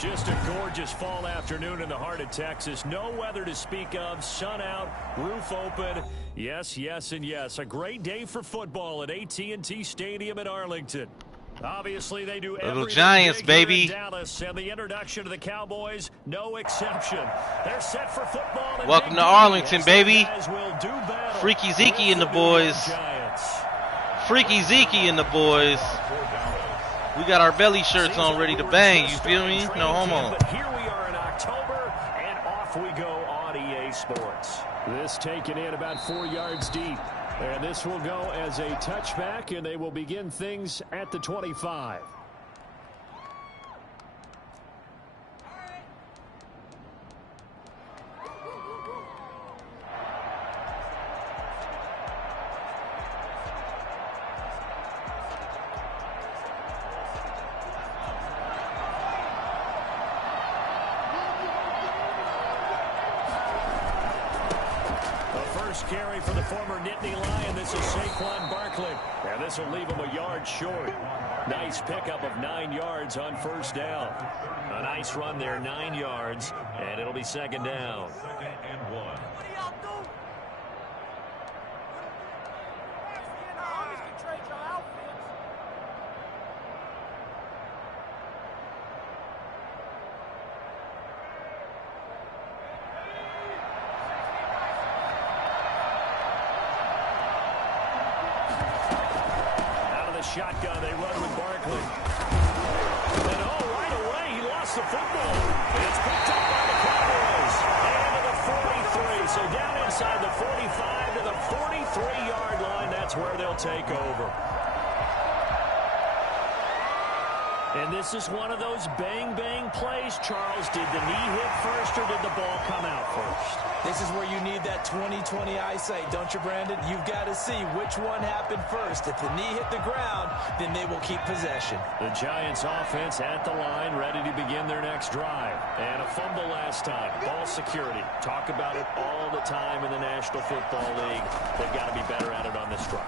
Just a gorgeous fall afternoon in the heart of Texas. No weather to speak of. Sun out, roof open. Yes, yes, and yes. A great day for football at AT&T Stadium in Arlington. Obviously, they do Little Giants, baby. Dallas, and the introduction of the Cowboys, no exception. They're set for football. Welcome to Arlington, baby. Freaky Zeke and the boys. Freaky Zeke and the boys. We got our belly shirts on, ready to bang. You feel me? No homo. But here we are in October, and off we go on EA Sports. This taken in about 4 yards deep. And this will go as a touchback, and they will begin things at the 25. Carry for the former Nittany Lion. This is Saquon Barkley. And this will leave him a yard short. Nice pickup of 9 yards on first down. A nice run there, 9 yards. And it'll be second down. Second and 1. Shotgun, they run with Barkley. And right away, he lost the football. It's picked up by the Cowboys. And to the 43. So down inside the 45 to the 43-yard line. That's where they'll take over. And this is one of those bang-bang plays, Charles. Did the knee hit first or did the ball come out first? This is where you need that 20/20 eyesight, don't you, Brandon? You've got to see which one happened first. If the knee hit the ground, then they will keep possession. The Giants offense at the line, ready to begin their next drive. And a fumble last time. Ball security. Talk about it all the time in the National Football League. They've got to be better at it on this drive.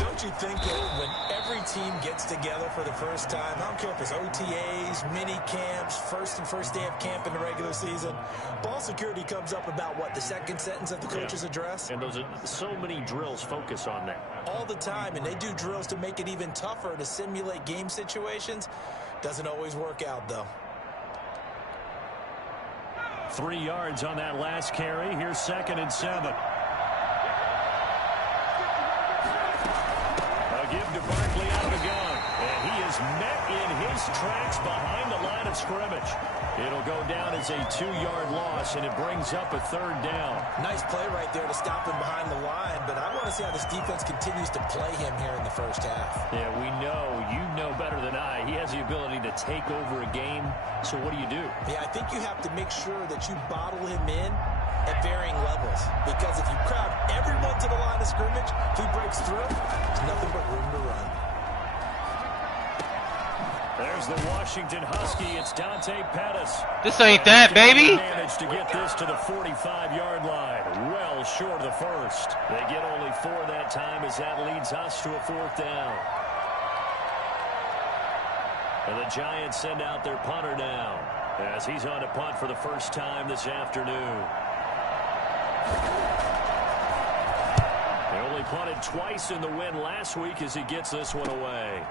Don't you think that when every team gets together for the first time, I don't care if it's OTAs, mini camps, first day of camp in the regular season, ball security comes up about what, the second sentence of the coach's address? And those are so many drills focus on that. All the time, and they do drills to make it even tougher to simulate game situations. Doesn't always work out, though. 3 yards on that last carry. Here's 2nd and 7. Give to Barkley out of the gun. And he is met in his tracks behind the line of scrimmage. It'll go down as a 2-yard loss, and it brings up a 3rd down. Nice play right there to stop him behind the line, but I want to see how this defense continues to play him here in the first half. Yeah, we know. You know better than I. He has the ability to take over a game. So what do you do? Yeah, I think you have to make sure that you bottle him in at varying levels, because if you crowd everyone to the line of scrimmage, if he breaks through, there's nothing but room to run. There's the Washington Husky. It's Dante Pettis. This ain't that, baby. Managed to get this to the 45-yard line. Well short of the first. They get only 4 that time as that leads us to a 4th down. And the Giants send out their punter now as he's on to punt for the first time this afternoon. They only punted twice in the win last week as he gets this one away.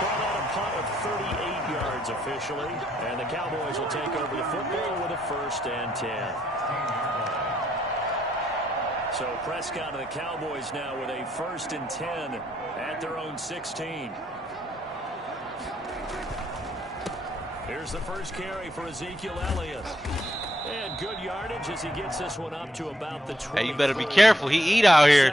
Brought out a punt of 38 yards officially, and the Cowboys will take over the football with a 1st and 10. So Prescott and the Cowboys now with a 1st and 10 at their own 16. Here's the first carry for Ezekiel Elliott. And good yardage as he gets this one up to about the 20. Hey, you better be careful. He eat out here.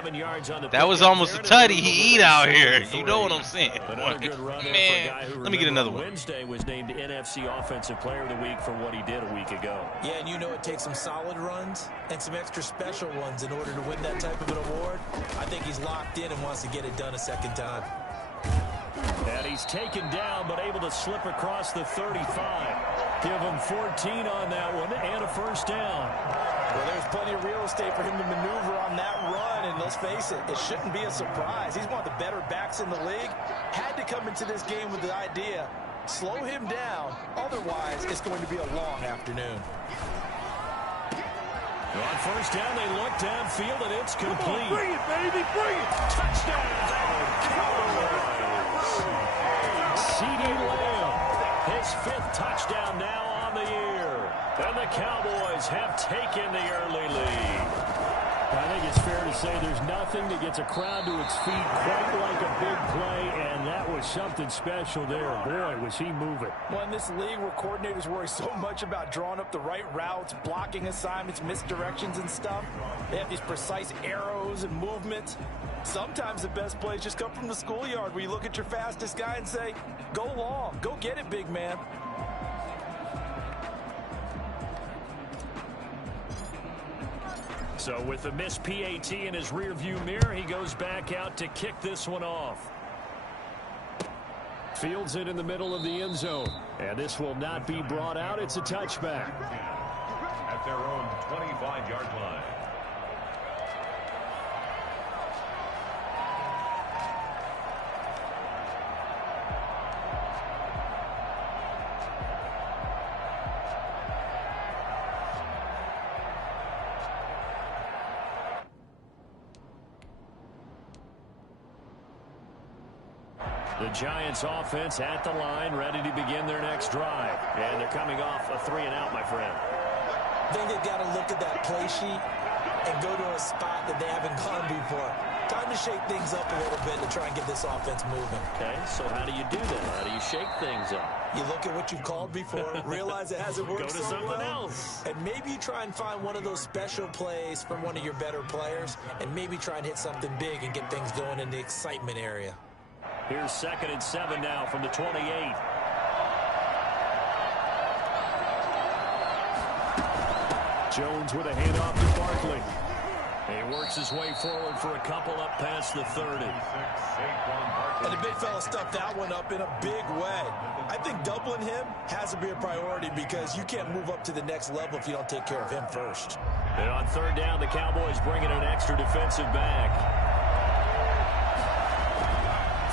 That was almost a tutty. He eat out here. You know what I'm saying. Man, let me get another one. Wednesday was named NFC Offensive Player of the Week for what he did a week ago. Yeah, and you know it takes some solid runs and some extra special ones in order to win that type of an award. I think he's locked in and wants to get it done a second time. And he's taken down, but able to slip across the 35. Give him 14 on that one and a first down. Well, there's plenty of real estate for him to maneuver on that run, and let's face it, it shouldn't be a surprise. He's one of the better backs in the league. Had to come into this game with the idea, slow him down, otherwise it's going to be a long afternoon. On first down, they look downfield, and it's complete. Bring it, baby, bring it! Touchdown, Cowboys! CeeDee Lamb, his 5th touchdown now on the year. And the Cowboys have taken the early lead. I think it's fair to say there's nothing that gets a crowd to its feet quite like a big play, and that was something special there. Boy, was he moving. Well, in this league where coordinators worry so much about drawing up the right routes, blocking assignments, misdirections and stuff, they have these precise arrows and movements. Sometimes the best plays just come from the schoolyard where you look at your fastest guy and say, go long, go get it, big man. So with the missed PAT in his rearview mirror, he goes back out to kick this one off. Fields it in the middle of the end zone. And this will not be brought out. It's a touchback. At their own 25-yard line. The Giants offense at the line, ready to begin their next drive. And they're coming off a 3-and-out, my friend. I think they've got to look at that play sheet and go to a spot that they haven't gone before. Time to shake things up a little bit to try and get this offense moving. Okay, so how do you do that? How do you shake things up? You look at what you've called before, realize it hasn't worked Go to so something well, else. and maybe you try and find one of those special plays from one of your better players, and maybe try and hit something big and get things going in the excitement area. Here's 2nd and 7 now from the 28. Jones with a handoff to Barkley. He works his way forward for a couple up past the 30. And the big fella stuffed that one up in a big way. I think doubling him has to be a priority because you can't move up to the next level if you don't take care of him first. And on 3rd down, the Cowboys bring in an extra defensive back.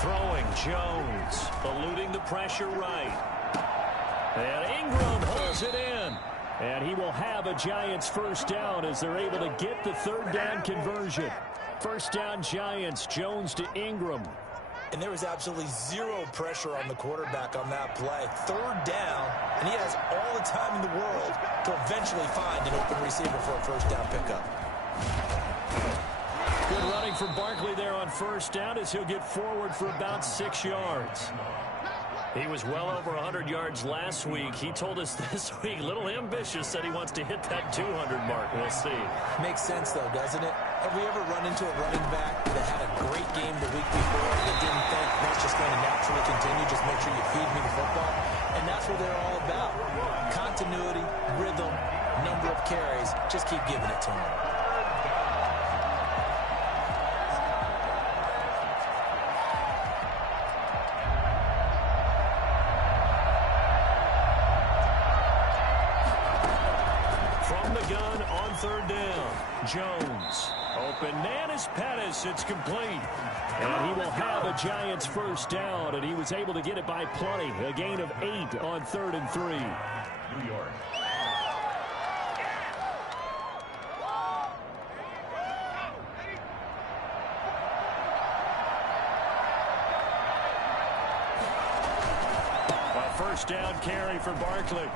Throwing Jones, eluding the pressure right. And Ingram holds it in. And he will have a Giants first down as they're able to get the 3rd down conversion. First down Giants, Jones to Ingram. And there was absolutely zero pressure on the quarterback on that play. 3rd down, and he has all the time in the world to eventually find an open receiver for a first down pickup. Good running for Barkley there on first down as he'll get forward for about 6 yards. He was well over 100 yards last week. He told us this week, a little ambitious, said he wants to hit that 200 mark. We'll see. Makes sense, though, doesn't it? Have we ever run into a running back that had a great game the week before that didn't think that's just going to naturally continue, just make sure you feed me the football? And that's what they're all about. Continuity, rhythm, number of carries. Just keep giving it to them. Gun on 3rd down. Jones. Open man is Pettis. It's complete. And he will have a Giants first down, and he was able to get it by plenty. A gain of 8 on 3rd and 3. New York. A first down carry for Barkley.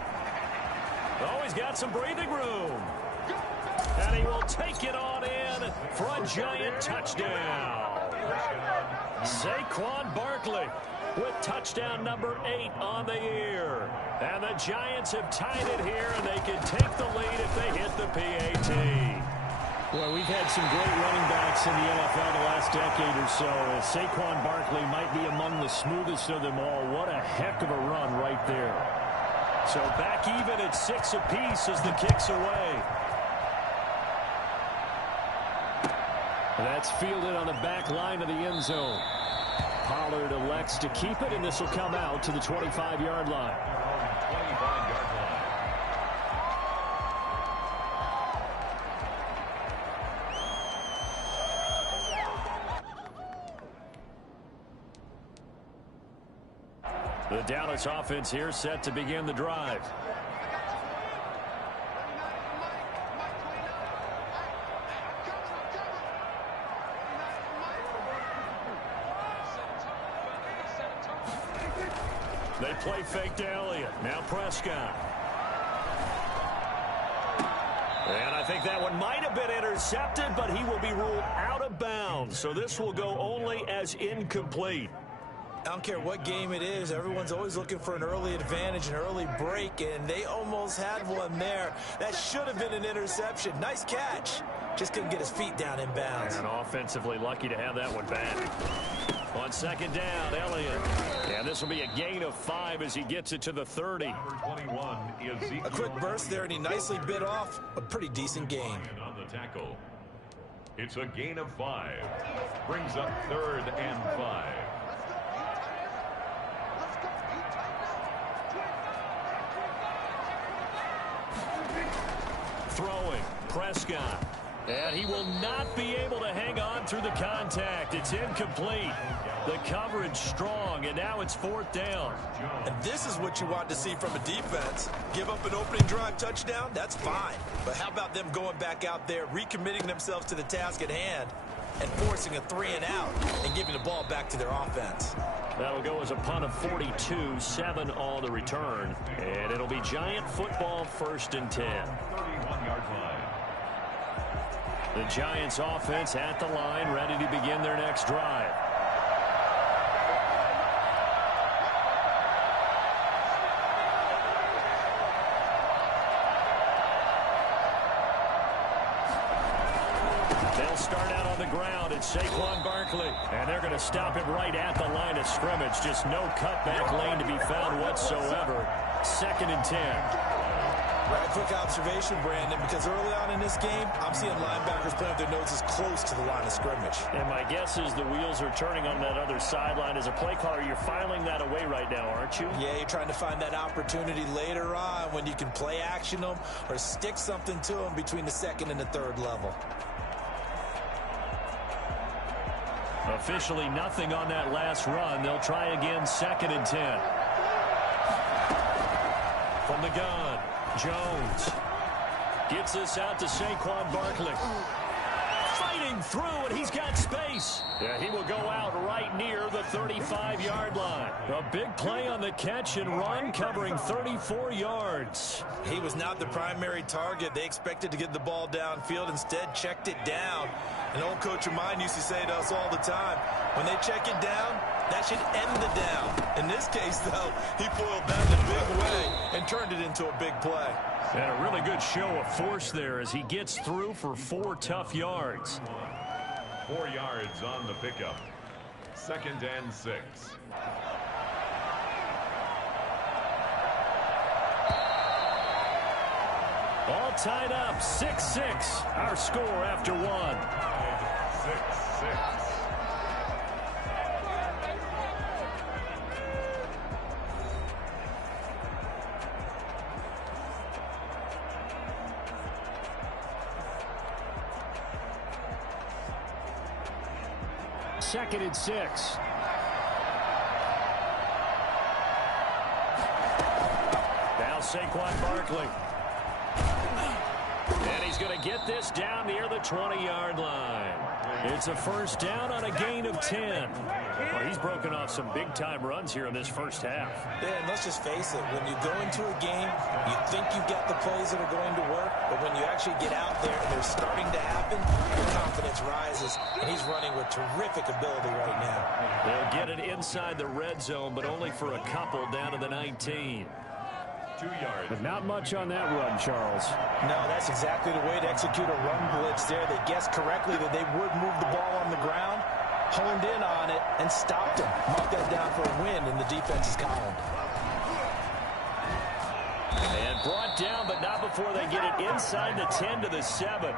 Oh, he's got some breathing room. And he will take it on in for a Giant touchdown. Saquon Barkley with touchdown number 8 on the year. And the Giants have tied it here, and they can take the lead if they hit the PAT. Well, we've had some great running backs in the NFL the last decade or so. Saquon Barkley might be among the smoothest of them all. What a heck of a run right there. So back even at 6 apiece as the kick's away. That's fielded on the back line of the end zone. Pollard elects to keep it, and this will come out to the 25-yard line. 25-yard line. The Dallas offense here set to begin the drive. They play fake to Elliott. Now Prescott. And I think that one might have been intercepted, but he will be ruled out of bounds. So this will go only as incomplete. I don't care what game it is. Everyone's always looking for an early advantage, an early break, and they almost had one there. That should have been an interception. Nice catch. Just couldn't get his feet down in bounds. And offensively lucky to have that one back. On second down, Elliott. And this will be a gain of 5 as he gets it to the 30. Number 21 is A quick burst there, and he nicely bit off a pretty decent gain. on the tackle. It's a gain of 5. Brings up 3rd and 5. Throwing, Prescott. And he will not be able to hang on through the contact. It's incomplete. The coverage strong, and now it's 4th down. And this is what you want to see from a defense. Give up an opening drive touchdown, that's fine. But how about them going back out there, recommitting themselves to the task at hand, and forcing a 3-and-out and giving the ball back to their offense. That'll go as a punt of 42, 7 on the return. And it'll be Giant football, 1st and 10. 31-yard line. The Giants offense at the line, ready to begin their next drive. They'll start out on the ground. It's Saquon Barkley. And they're going to stop him right at the line of scrimmage. Just no cutback lane to be found whatsoever. 2nd and 10. Right, quick observation, Brandon, because early on in this game, I'm seeing linebackers playing with their noses close to the line of scrimmage. And my guess is the wheels are turning on that other sideline. As a play caller, you're filing that away right now, aren't you? Yeah, you're trying to find that opportunity later on when you can play action them or stick something to them between the 2nd and the 3rd level. Officially nothing on that last run. They'll try again, 2nd and 10. From the gun, Jones gets this out to Saquon Barkley. Fighting through, and he's got space. Yeah, he will go out right near the 35-yard line. A big play on the catch and run, covering 34 yards. He was not the primary target. They expected to get the ball downfield. Instead, checked it down. An old coach of mine used to say to us all the time, when they check it down, that should end the down. In this case, though, he foiled that in a big way and turned it into a big play. And a really good show of force there as he gets through for 4 tough yards. 4 yards on the pickup. 2nd and 6. All tied up, 6-6. Our score after 1. 6-6. Second and 6. Now Saquon Barkley. And he's going to get this down near the 20-yard line. It's a 1st down on a gain of 10. Well, he's broken off some big-time runs here in this first half. Yeah, and let's just face it. When you go into a game, you think you've got the plays that are going to work, but when you actually get out there and they're starting to happen, your confidence rises, and he's running with terrific ability right now. They'll get it inside the red zone, but only for a couple down to the 19. 2 yards. But not much on that run, Charles. No, that's exactly the way to execute a run blitz there. They guessed correctly that they would move the ball on the ground, honed in on it, and stopped him. Marked that down for a win in the defense's column. And Brought down, but not before they get it inside the 10 to the 7.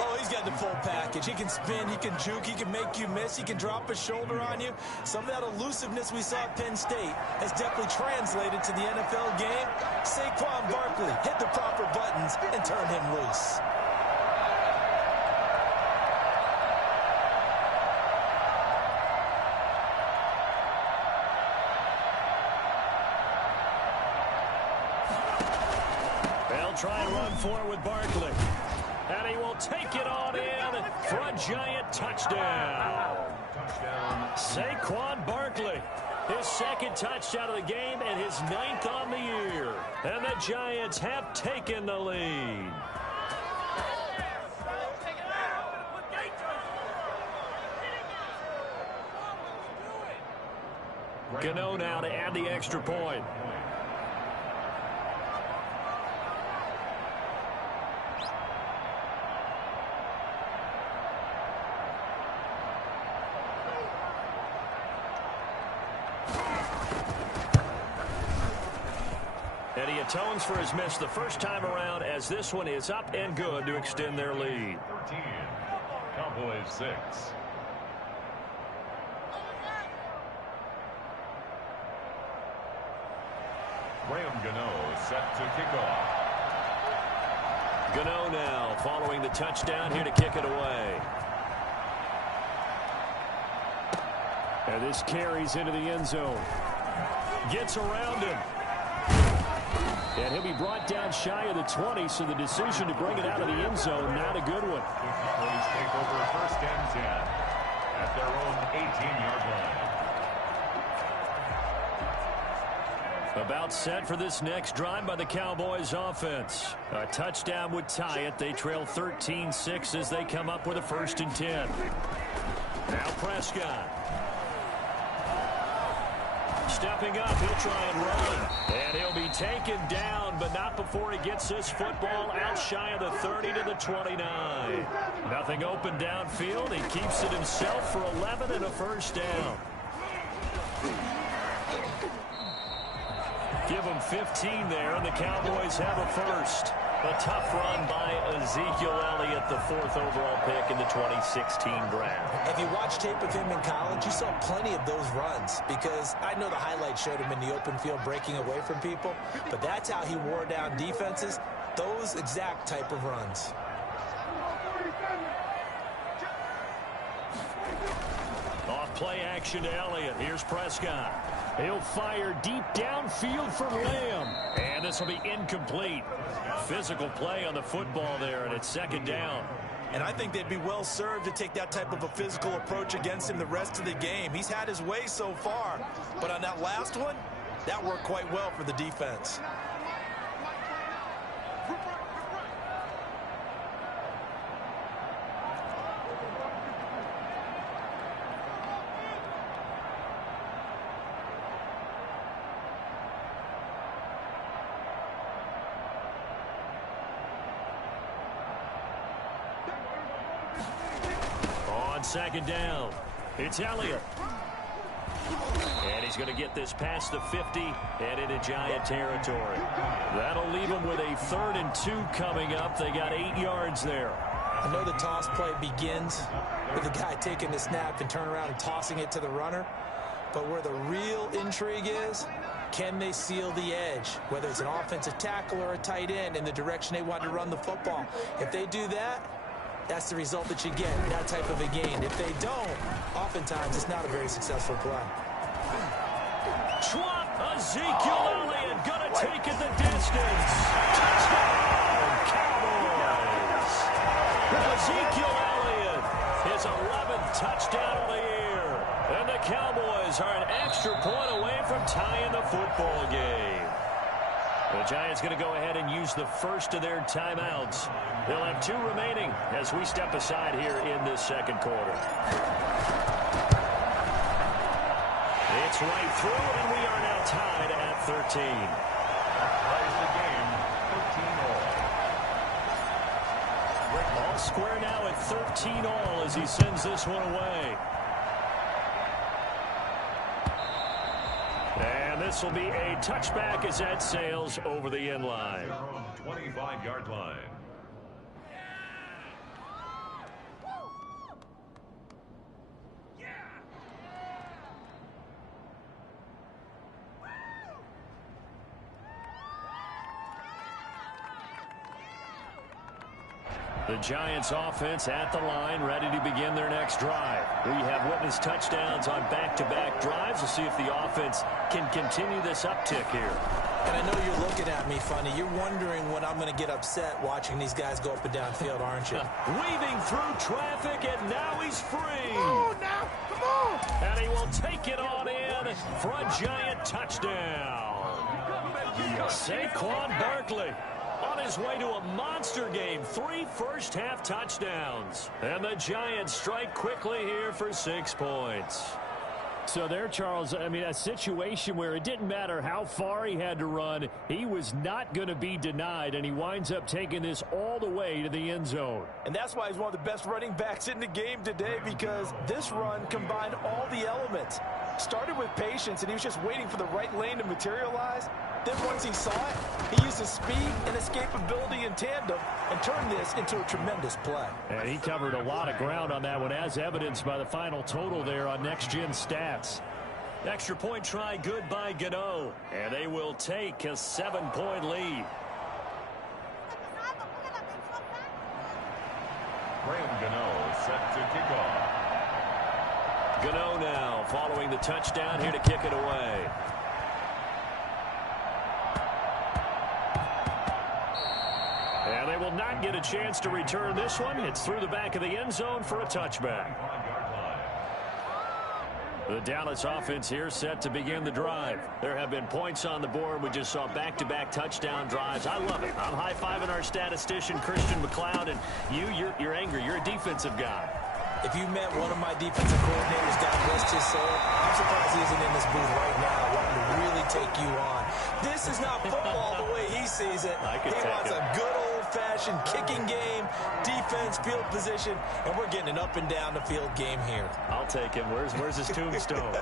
Oh, he's got the full package. He can spin, he can juke, he can make you miss, he can drop his shoulder on you. Some of that elusiveness we saw at Penn State has definitely translated to the NFL game. Saquon Barkley hit the proper buttons and turned him loose. They'll try and run for it with Barkley. And he will take it on in for a giant touchdown. Saquon Barkley, his second touchdown of the game and his 9th on the year. And the Giants have taken the lead. Gano now to add the extra point. And he atones for his miss the first time around, as this one is up and good to extend their lead. 13. Cowboys 6. Graham Gano set to kick off. Gano now following the touchdown here to kick it away. And this carries into the end zone. Gets around him. And he'll be brought down shy of the 20, so the decision to bring it out of the end zone, not a good one. The Cowboys take over 1st and 10 at their own 18-yard line. About set for this next drive by the Cowboys offense. A touchdown would tie it. They trail 13-6 as they come up with a 1st and 10. Now Prescott. Stepping up, he'll try and run. And he'll be taken down, but not before he gets this football out shy of the 30 to the 29. Nothing open downfield. He keeps it himself for 11 and a 1st down. Give him 15 there, and the Cowboys have a 1st. A tough run by Ezekiel Elliott, the 4th overall pick in the 2016 draft. If you watch tape of him in college, you saw plenty of those runs, because I know the highlights showed him in the open field breaking away from people, but that's how he wore down defenses, those exact type of runs. Off play action to Elliott. Here's Prescott. He'll fire deep downfield for Lamb. And this will be incomplete. Physical play on the football there, and it's 2nd down. And I think they'd be well served to take that type of a physical approach against him the rest of the game. He's had his way so far, but on that last one, that worked quite well for the defense. On 2nd down, it's Elliott. And he's going to get this past the 50 and into Giant territory. That'll leave him with a 3rd and 2 coming up. They got 8 yards there. I know the toss play begins with the guy taking the snap and turn around and tossing it to the runner. But where the real intrigue is, can they seal the edge? Whether it's an offensive tackle or a tight end in the direction they want to run the football. If they do that, that's the result that you get, that type of a gain. If they don't, oftentimes it's not a very successful play. Schwab, Ezekiel Elliott gonna take it the distance. Touchdown, Cowboys. Ezekiel Elliott, his 11th touchdown of the year. And the Cowboys are an extra point away from tying the football game. The Giants going to go ahead and use the first of their timeouts. They'll have 2 remaining as we step aside here in this 2nd quarter. It's right through, and we are now tied at 13. Ties the game, 13 all. All square now at 13 all as he sends this one away. And this will be a touchback as that sails over the end line. 25-yard line. The Giants offense at the line, ready to begin their next drive. We have witnessed touchdowns on back-to-back drives. We'll see if the offense can continue this uptick here. And I know you're looking at me funny. You're wondering when I'm going to get upset watching these guys go up and down field, aren't you? Weaving through traffic, and now he's free. Oh, now, come on. And he will take it on in for a Giant touchdown. Saquon Barkley on his way to a monster game. 3 first-half touchdowns. And the Giants strike quickly here for 6 points. So there, Charles, I mean, a situation where it didn't matter how far he had to run. He was not going to be denied, and he winds up taking this all the way to the end zone. And that's why he's one of the best running backs in the game today, because this run combined all the elements. Started with patience, and he was just waiting for the right lane to materialize. Then once he saw it, he used his speed and escapability in tandem and turned this into a tremendous play. And he covered a lot of ground on that one, as evidenced by the final total there on next-gen stats. Extra point try good by Gano. And they will take a 7-point lead. Graham Gano set to kick off. Gano now following the touchdown here to kick it away. And they will not get a chance to return this one. It's through the back of the end zone for a touchback. The Dallas offense here set to begin the drive. There have been points on the board. We just saw back-to-back touchdown drives. I love it. I'm high-fiving our statistician, Christian McLeod, and you're angry. You're a defensive guy. If you met one of my defensive coordinators, God rest his soul, I'm surprised he isn't in this booth right now wanting to really take you on. This is not football the way he sees it. He wants a good old-fashioned kicking game, defense, field position, and we're getting an up-and-down the field game here. I'll take him. Where's his tombstone?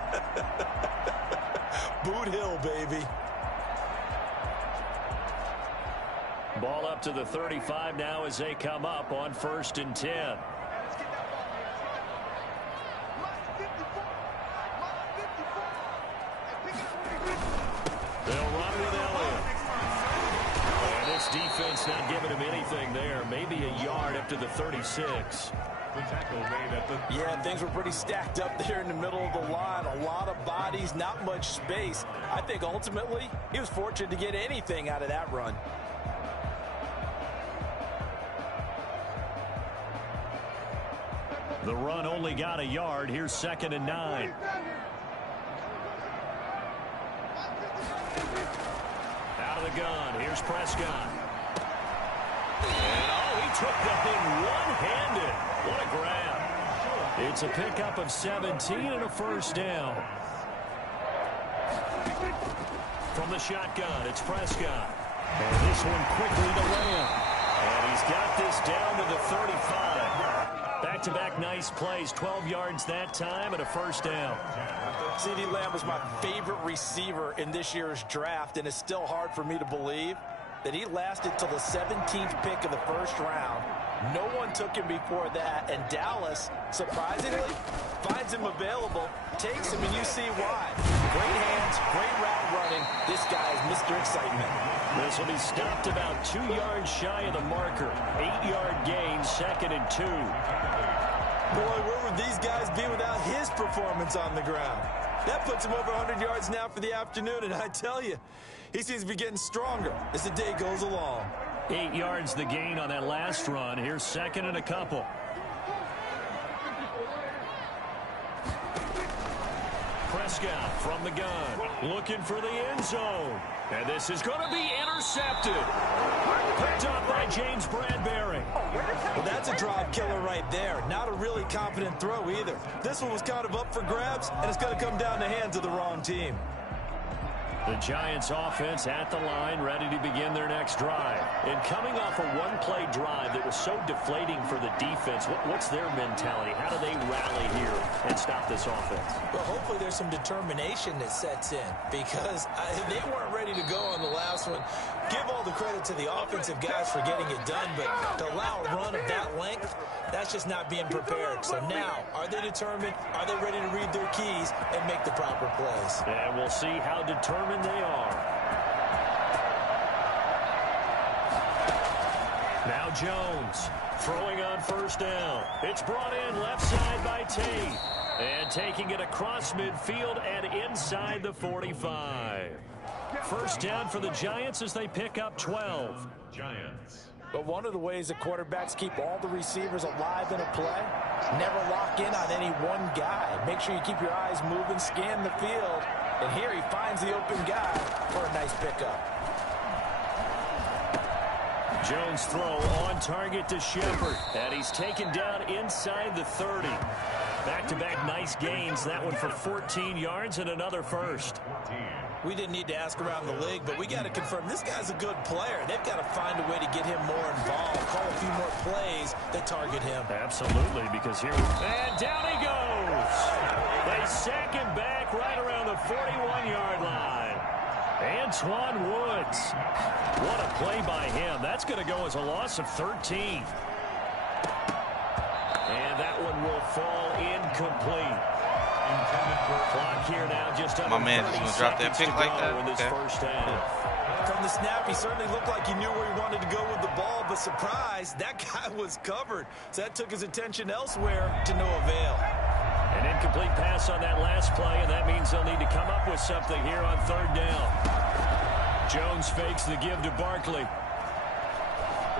Boot Hill, baby. Ball up to the 35 now as they come up on 1st and 10. They'll run with Elliott. And this defense not giving him anything there. Maybe a yard up to the 36. The tackle made at the... Yeah, things were pretty stacked up there in the middle of the line. A lot of bodies, not much space. I think ultimately he was fortunate to get anything out of that run. The run only got a yard. Here's 2nd and 9. Out of the gun. Here's Prescott. And oh, he took the thing one-handed. What a grab. It's a pickup of 17 and a first down. From the shotgun, it's Prescott. And this one quickly to Lamb. And he's got this down to the 35. Back-to-back nice plays, 12 yards that time and a first down. CeeDee Lamb was my favorite receiver in this year's draft, and it's still hard for me to believe that he lasted till the 17th pick of the first round. No one took him before that, and Dallas, surprisingly, finds him available, takes him, and you see why. Great hands, great route running. This guy is Mr. Excitement. This will be stopped about 2 yards shy of the marker. 8-yard gain, 2nd and 2. Boy, where would these guys be without his performance on the ground? That puts him over 100 yards now for the afternoon, and I tell you, he seems to be getting stronger as the day goes along. 8 yards the gain on that last run. Here's 2nd and a couple. Prescott from the gun, looking for the end zone. And this is going to be intercepted. Picked up by James Bradbury. Well, that's a drive killer right there. Not a really confident throw either. This one was kind of up for grabs, and it's going to come down the hands of the wrong team. The Giants offense at the line, ready to begin their next drive. And coming off a one-play drive that was so deflating for the defense, what's their mentality? How do they rally here and stop this offense? Well, hopefully there's some determination that sets in, because they weren't ready to go on the last one. Give all the credit to the offensive guys for getting it done, but to allow a run of that length, that's just not being prepared. So now, are they determined? Are they ready to read their keys and make the proper plays? And we'll see how determined they are. Now Jones throwing on first down. It's brought in left side by Tate. And taking it across midfield and inside the 45. First down for the Giants as they pick up 12. Giants. But one of the ways that quarterbacks keep all the receivers alive in a play, never lock in on any one guy. Make sure you keep your eyes moving, scan the field. And here he finds the open guy for a nice pickup. Jones' throw on target to Shepard. And he's taken down inside the 30. Back-to-back nice gains. That one for 14 yards and another first. We didn't need to ask around the league, but we got to confirm this guy's a good player. They've got to find a way to get him more involved, call a few more plays that target him. Absolutely, because here... And down he goes! They sack him back right around the 41-yard line. Antoine Woods. What a play by him. That's going to go as a loss of 13. And that one will fall incomplete. Clock here now just under my man just going to drop that pick like that? In this first half. From the snap, he certainly looked like he knew where he wanted to go with the ball, but surprise, that guy was covered. So that took his attention elsewhere to no avail. An incomplete pass on that last play, and that means they'll need to come up with something here on third down. Jones fakes the give to Barkley.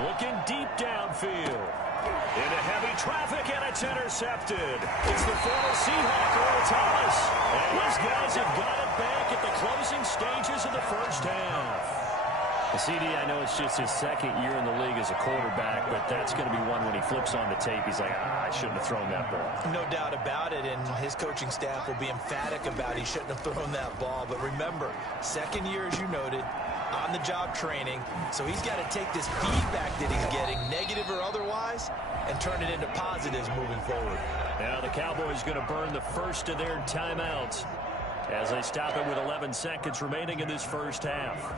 Looking deep downfield. Into heavy traffic, and it's intercepted. It's the former Seahawk, Earl Thomas. And these guys have got it back at the closing stages of the first half. CD, I know it's just his second year in the league as a quarterback, but that's going to be one when he flips on the tape. He's like, I shouldn't have thrown that ball. No doubt about it, and his coaching staff will be emphatic about he shouldn't have thrown that ball. But remember, second year, as you noted, on-the-job training, so he's got to take this feedback that he's getting, negative or otherwise, and turn it into positives moving forward. Now the Cowboys going to burn the first of their timeouts as they stop it with 11 seconds remaining in this first half.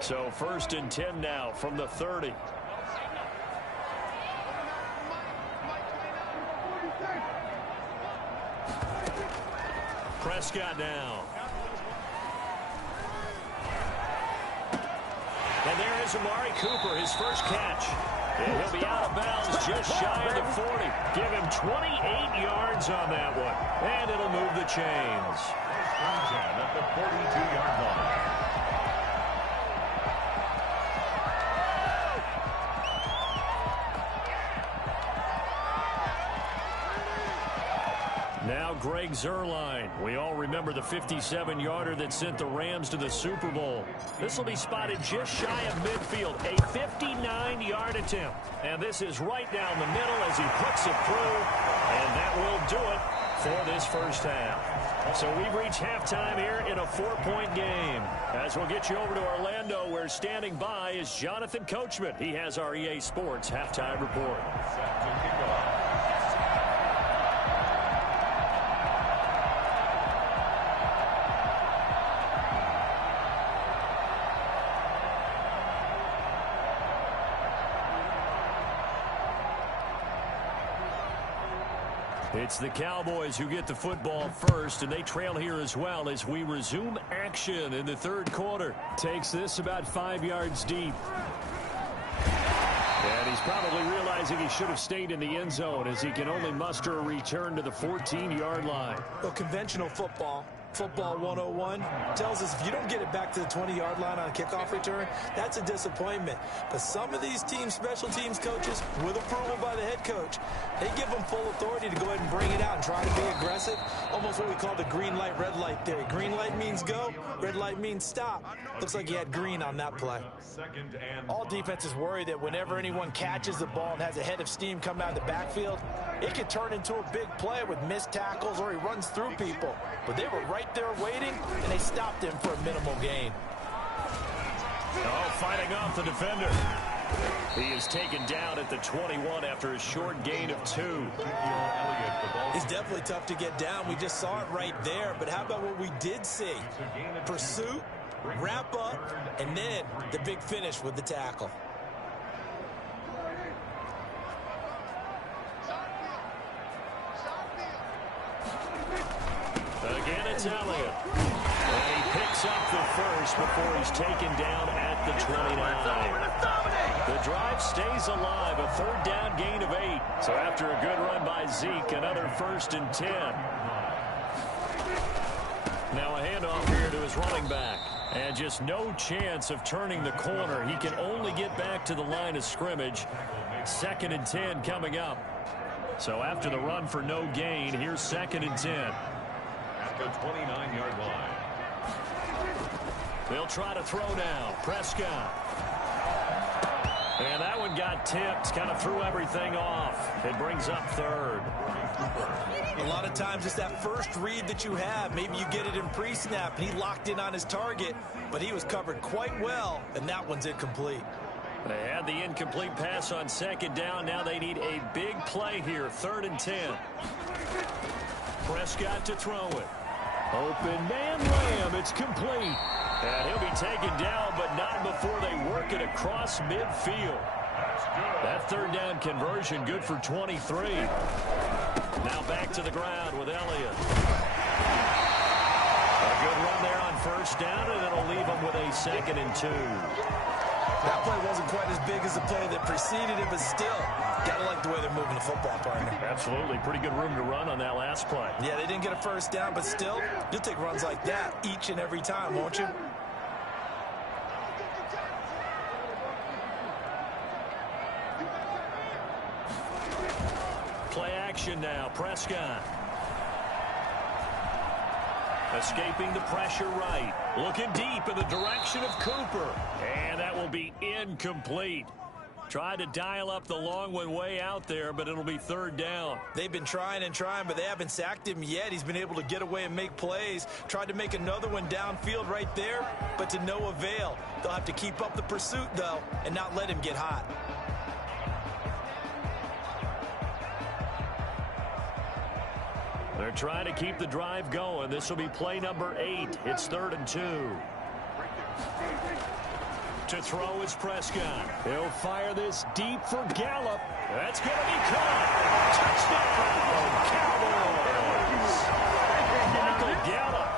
So first and 10 now from the 30. Prescott now. And there is Amari Cooper, his first catch. And he'll be out of bounds just shy of the 40. Give him 28 yards on that one. And it'll move the chains. At the 42-yard line. Now Greg Zuerlein. We all remember the 57-yarder that sent the Rams to the Super Bowl. This will be spotted just shy of midfield. A 59-yard attempt. And this is right down the middle as he puts it through. And that will do it for this first half. So we've reached halftime here in a 4-point game. As we'll get you over to Orlando, where standing by is Jonathan Coachman. He has our EA Sports halftime report. It's the Cowboys who get the football first, and they trail here as well as we resume action in the third quarter. Takes this about 5 yards deep. And he's probably realizing he should have stayed in the end zone as he can only muster a return to the 14-yard line. Well, conventional football, Football 101 tells us if you don't get it back to the 20-yard line on a kickoff return, that's a disappointment. But some of these teams, special teams coaches, with approval by the head coach, they give them full authority to go ahead and bring it out and try to be aggressive. Almost what we call the green light, red light theory. Green light means go, red light means stop. Looks like he had green on that play. All defenses worry that whenever anyone catches the ball and has a head of steam coming out of the backfield, it could turn into a big play with missed tackles or he runs through people. But they were right there waiting, and they stopped him for a minimal gain. Oh, fighting off the defender. He is taken down at the 21 after a short gain of 2. It's definitely tough to get down. We just saw it right there. But how about what we did see? Pursuit, wrap up, and then the big finish with the tackle. Again, it's Elliott. And he picks up the first before he's taken down at the 29. The drive stays alive, a third down gain of 8. So after a good run by Zeke, another 1st and 10. Now a handoff here to his running back. And just no chance of turning the corner. He can only get back to the line of scrimmage. 2nd and 10 coming up. So after the run for no gain, here's 2nd and 10. At the 29-yard line. They'll try to throw now. Prescott. And that one got tipped. Kind of threw everything off. It brings up 3rd. A lot of times it's that first read that you have. Maybe you get it in pre-snap, and he locked in on his target, but he was covered quite well, and that one's incomplete. They had the incomplete pass on 2nd down. Now they need a big play here. 3rd and 10. Prescott to throw it. Open man Lamb. It's complete. And he'll be taken down, but not before they work it across midfield. That 3rd down conversion good for 23. Now back to the ground with Elliott. A good run there on 1st down, and it'll leave them with a 2nd and 2. That play wasn't quite as big as the play that preceded it, but still, gotta like the way they're moving the football, partner. Absolutely. Pretty good room to run on that last play. Yeah, they didn't get a 1st down, but still, you'll take runs like that each and every time, won't you? Play action now. Prescott. Escaping the pressure right. Looking deep in the direction of Cooper. And that will be incomplete. Tried to dial up the long one way out there, but it'll be 3rd down. They've been trying and trying, but they haven't sacked him yet. He's been able to get away and make plays. Tried to make another one downfield right there, but to no avail. They'll have to keep up the pursuit, though, and not let him get hot. They're trying to keep the drive going. This will be play number 8. It's 3rd and 2. To throw is Prescott. He'll fire this deep for Gallup. That's going to be caught. Touchdown, Cowboys. Michael Gallup,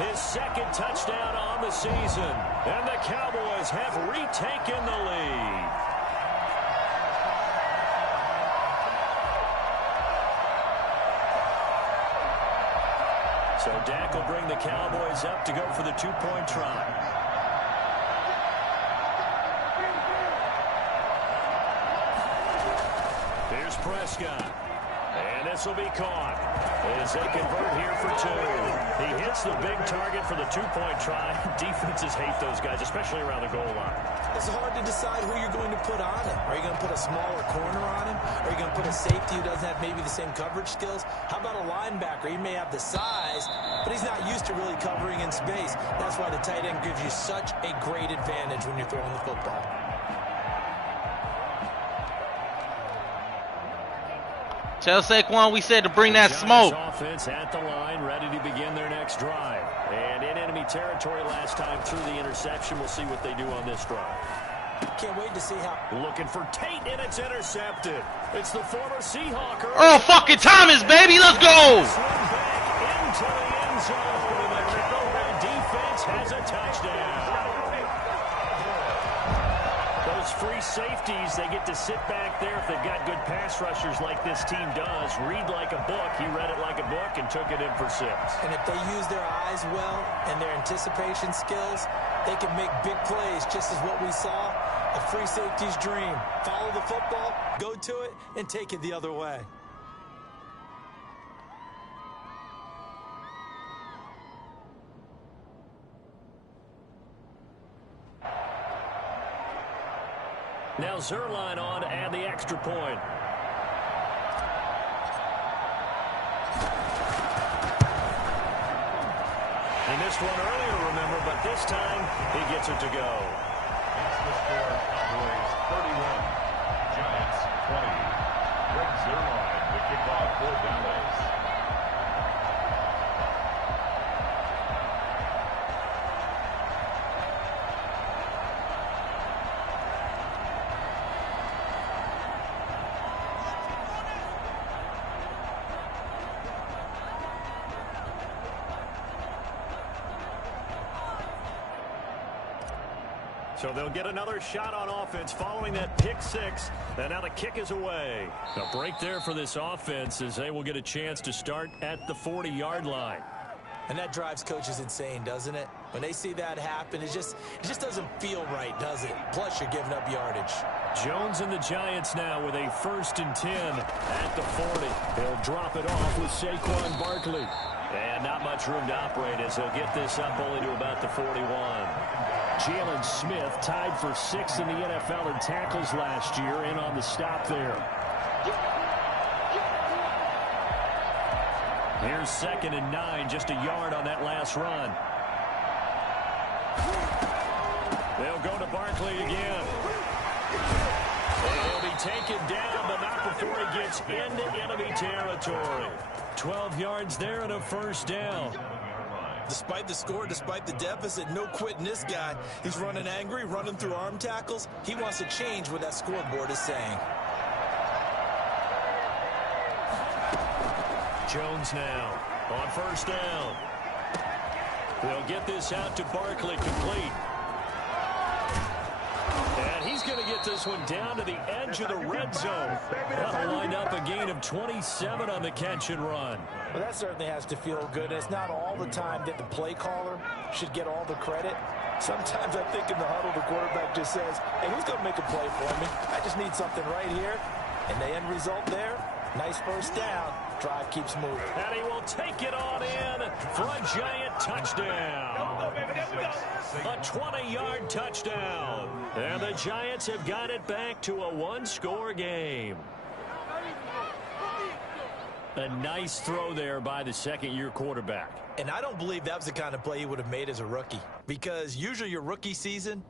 his 2nd touchdown on the season. And the Cowboys have retaken the lead. So Dak will bring the Cowboys up to go for the 2-point try. Here's Prescott. And this will be caught as they convert here for 2. He hits the big target for the 2-point try. Defenses hate those guys, especially around the goal line. It's hard to decide who you're going to put on him. Are you going to put a smaller corner on him? Are you going to put a safety who doesn't have maybe the same coverage skills? How about a linebacker? He may have the size, but he's not used to really covering in space. That's why the tight end gives you such a great advantage when you're throwing the football. Tell Saquon we said to bring that smoke. Offense at the line, ready to begin their next drive. And in enemy territory last time through the interception. We'll see what they do on this drive. Can't wait to see how. Looking for Tate, and it's intercepted. It's the former Seahawker. Earl fucking Thomas, baby, let's go. Swing back into the end zone, and the Cowboy defense has a touchdown. Those those free safeties, they get to sit back there if they've got good pass rushers like this team does. Read like a book. He read it like a book and took it in for 6. And if they use their eyes well and their anticipation skills, they can make big plays, just as what we saw. A free safety's dream. Follow the football, go to it, and take it the other way. Now Zerline on to add the extra point. He missed one earlier, remember, but this time he gets it to go. That's the score. Boyz 31, Giants 20. Greg Zerline, the kickoff for Dallas. So they'll get another shot on offense following that pick 6. And now the kick is away. A break there for this offense as they will get a chance to start at the 40-yard line. And that drives coaches insane, doesn't it? When they see that happen, it just doesn't feel right, does it? Plus, you're giving up yardage. Jones and the Giants now with a 1st and 10 at the 40. He'll drop it off with Saquon Barkley. And not much room to operate as he'll get this up only to about the 41. Jalen Smith tied for 6th in the NFL in tackles last year, in on the stop there. Here's 2nd and 9, just a yard on that last run. They'll go to Barkley again. And he'll be taken down, but not before he gets into enemy territory. 12 yards there and a 1st down. Despite the score, despite the deficit, no quitting this guy. He's running angry, running through arm tackles. He wants to change what that scoreboard is saying. Jones now on 1st down. They'll get this out to Barkley, complete. And he's going to get this one down to the edge of the red zone. That'll wind up a gain of 27 on the catch and run. Well, that certainly has to feel good. It's not all the time that the play caller should get all the credit. Sometimes I think in the huddle, the quarterback just says, hey, who's going to make a play for me? I just need something right here. And the end result there, nice 1st down. Drive keeps moving. And he will take it on in for a Giant touchdown. A 20-yard touchdown. And the Giants have got it back to a 1-score game. A nice throw there by the 2nd-year quarterback. And I don't believe that was the kind of play he would have made as a rookie. Because usually your rookie season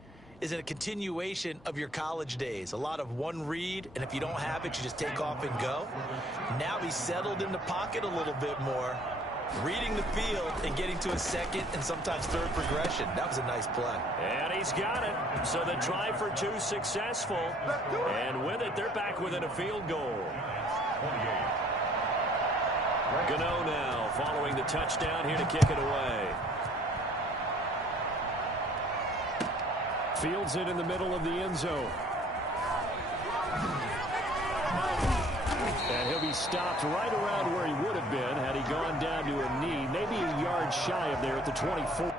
is a continuation of your college days. A lot of one read, and if you don't have it, you just take off and go. Now he's settled in the pocket a little bit more, reading the field and getting to a 2nd and sometimes 3rd progression. That was a nice play. And he's got it. So the try for 2 successful. And with it, they're back within a field goal. Gano now following the touchdown here to kick it away. Fields it in the middle of the end zone. And he'll be stopped right around where he would have been had he gone down to a knee, maybe a yard shy of there at the 24.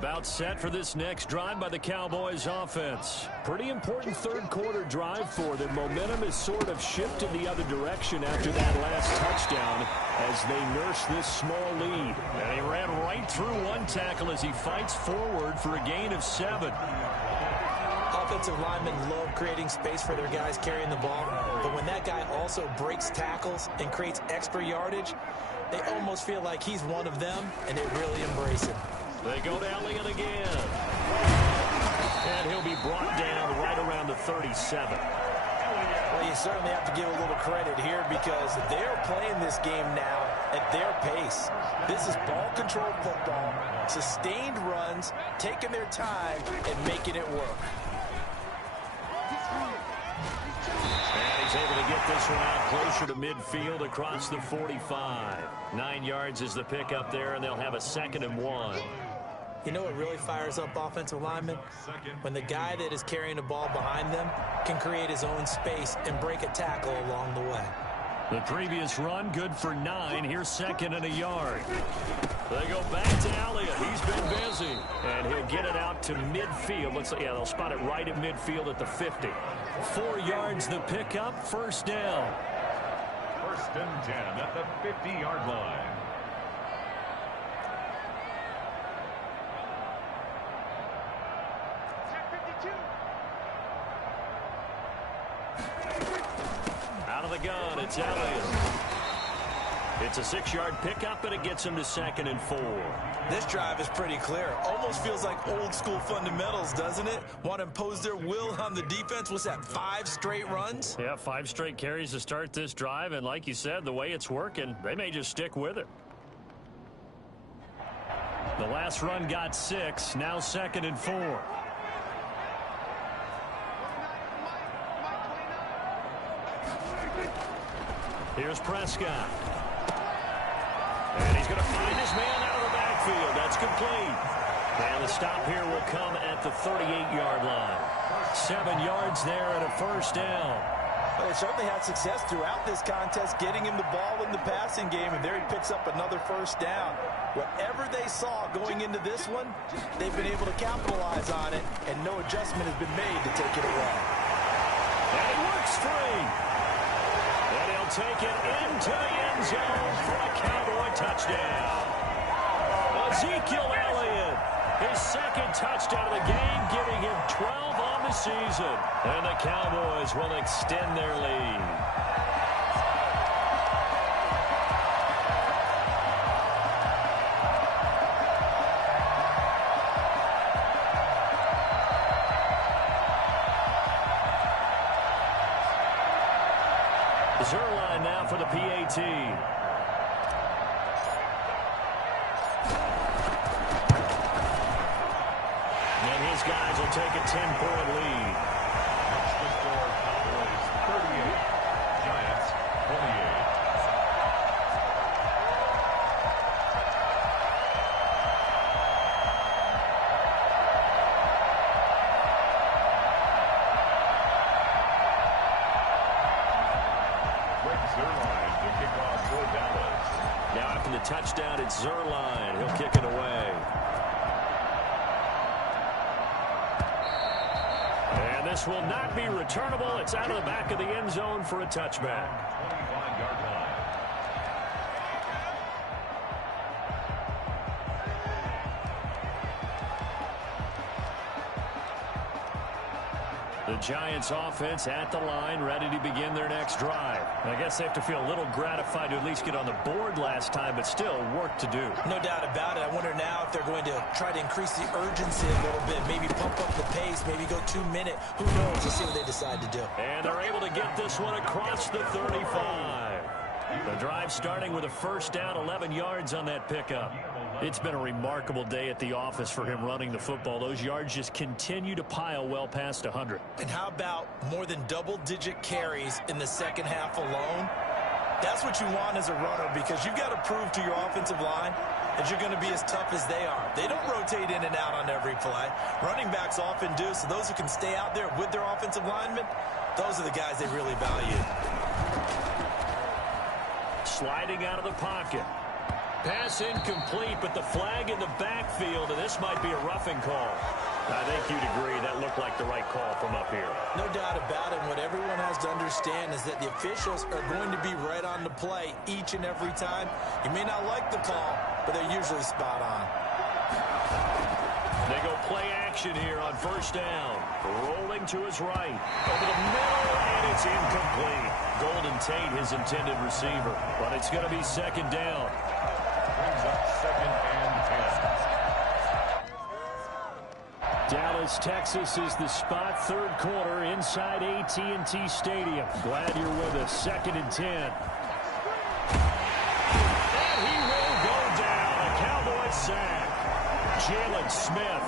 About set for this next drive by the Cowboys offense. Pretty important third quarter drive for them. Momentum has sort of shifted the other direction after that last touchdown as they nurse this small lead. And he ran right through one tackle as he fights forward for a gain of 7. Offensive linemen love creating space for their guys carrying the ball, but when that guy also breaks tackles and creates extra yardage, they almost feel like he's one of them, and they really embrace it. They go to Elliott again. And he'll be brought down right around the 37. Well, you certainly have to give a little credit here because they're playing this game now at their pace. This is ball control football, sustained runs, taking their time, and making it work. And he's able to get this one out closer to midfield across the 45. 9 yards is the pickup there, and they'll have a 2nd and 1. You know what really fires up offensive linemen? When the guy that is carrying the ball behind them can create his own space and break a tackle along the way. The previous run, good for 9. Here's 2nd and a yard. They go back to Elliott. He's been busy. And he'll get it out to midfield. Looks like, yeah, they'll spot it right at midfield at the 50. 4 yards the pickup, 1st down. 1st and 10 at the 50-yard line. Out of the gun, it's Elliott. It's a 6-yard pickup, and it gets him to 2nd and 4. This drive is pretty clear. Almost feels like old school fundamentals, doesn't it? Want to impose their will on the defense. What's that, 5 straight runs? Yeah, 5 straight carries to start this drive, and like you said, the way it's working, they may just stick with it. The last run got 6, now 2nd and 4. Here's Prescott. And he's going to find his man out of the backfield. That's complete. And the stop here will come at the 38-yard line. 7 yards there and a 1st down. Well, they certainly had success throughout this contest getting him the ball in the passing game, and there he picks up another 1st down. Whatever they saw going into this one, they've been able to capitalize on it, and no adjustment has been made to take it away. And he works free. And he'll take it into the end zone for a Cowboy touchdown. Ezekiel Elliott, his 2nd touchdown of the game, giving him 12 on the season. And the Cowboys will extend their lead. Zerline now for the PAT. And his guys will take a 10-point lead. That's the score. Cowboys 38, Giants 28. Now after the touchdown, it's Zerline. He'll kick it away. And this will not be returnable. It's out of the back of the end zone for a touchback. 25-yard line. The Giants offense at the line, ready to begin their next drive. I guess they have to feel a little gratified to at least get on the board last time, but still work to do. No doubt about it. I wonder now if they're going to try to increase the urgency a little bit, maybe pump up the pace, maybe go 2-minute. Who knows? Let's see what they decide to do. And they're able to get this one across the 35. The drive starting with a 1st down, 11 yards on that pickup. It's been a remarkable day at the office for him running the football. Those yards just continue to pile well past 100. And how about more than double-digit carries in the second half alone? That's what you want as a runner because you've got to prove to your offensive line that you're going to be as tough as they are. They don't rotate in and out on every play. Running backs often do, so those who can stay out there with their offensive linemen, those are the guys they really value. Sliding out of the pocket. Pass incomplete, but the flag in the backfield, and this might be a roughing call. I think you'd agree that looked like the right call from up here. No doubt about it. What everyone has to understand is that the officials are going to be right on the play each and every time. You may not like the call, but they're usually spot on. They go play action here on first down. Rolling to his right. Over the middle, and it's incomplete. Golden Tate, his intended receiver. But it's going to be second down. Brings up second and 10. Dallas, Texas is the spot. Third quarter inside AT&T Stadium. Glad you're with us. Second and 10. And he will go down. A Cowboys sack. Jalen Smith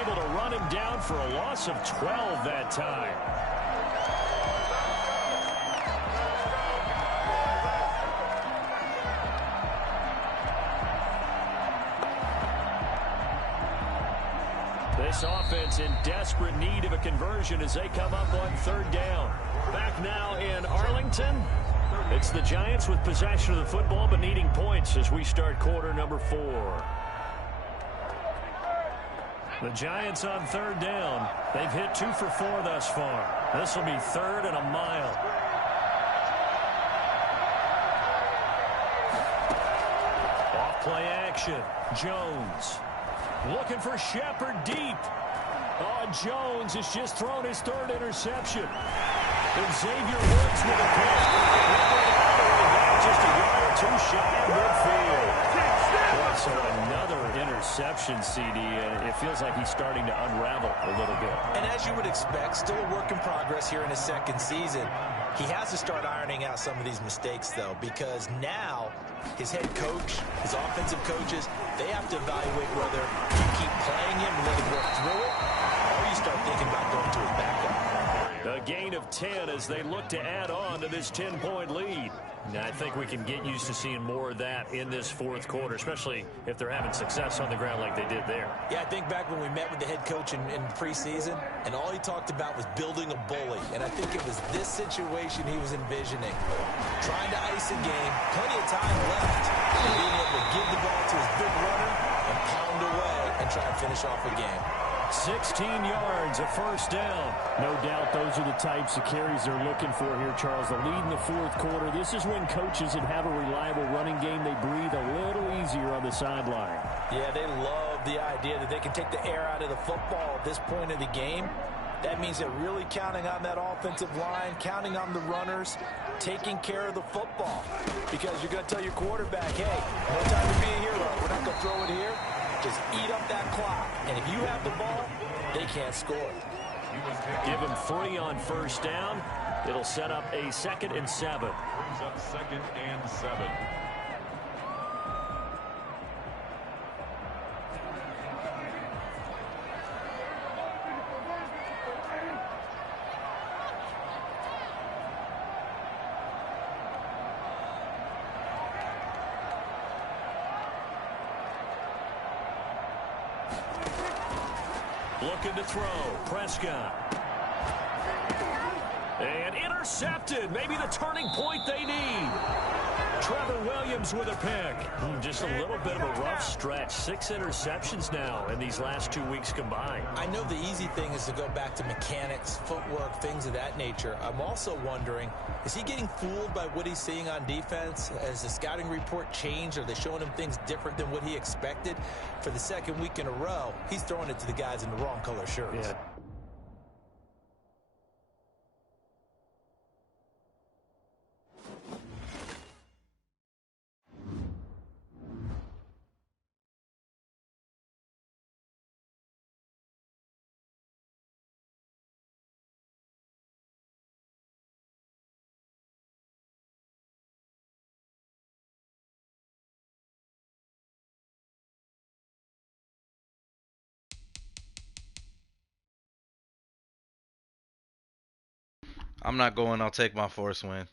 able to run him down for a loss of 12 that time. This offense in desperate need of a conversion as they come up on third down. Back now in Arlington. It's the Giants with possession of the football but needing points as we start quarter number 4. The Giants on third down. They've hit 2 for 4 thus far. This will be third and a mile. Off play action. Jones. Looking for Shepard deep. Oh, Jones has just thrown his third interception. And Xavier Woods with a pick. Just a yard or 2 shy of midfield. So another interception, CD. It feels like he's starting to unravel a little bit. And as you would expect, still a work in progress here in his second season. He has to start ironing out some of these mistakes, though, because now his head coach, his offensive coaches, they have to evaluate whether you keep playing him and let him work through it, or you start thinking about going to his backup. A gain of 10 as they look to add on to this 10-point lead. And I think we can get used to seeing more of that in this fourth quarter, especially if they're having success on the ground like they did there. Yeah, I think back when we met with the head coach in preseason, and all he talked about was building a bully. And I think it was this situation he was envisioning. Trying to ice a game, plenty of time left, and being able to give the ball to his big runner and pound away and try and finish off a game. 16 yards, a first down. No doubt those are the types of carries they're looking for here, Charles. The lead in the fourth quarter. This is when coaches that have a reliable running game, they breathe a little easier on the sideline. Yeah, they love the idea that they can take the air out of the football at this point of the game. That means they're really counting on that offensive line, counting on the runners, taking care of the football. Because you're going to tell your quarterback, hey, no time to be a hero. We're not going to throw it here. Just eat up that clock. And if you have the ball, they can't score. Give him 3 on first down. It'll set up a 2nd and 7. Brings up 2nd and 7. Looking to throw. Prescott. And intercepted. Maybe the turning point they need. Trevor Williams with a pick. Just a little bit of a rough stretch. 6 interceptions now in these last 2 weeks combined. I know the easy thing is to go back to mechanics, footwork, things of that nature. I'm also wondering, is he getting fooled by what he's seeing on defense? Has the scouting report changed? Are they showing him things different than what he expected? For the second week in a row, he's throwing it to the guys in the wrong color shirts. Yeah. I'm not going. I'll take my force win.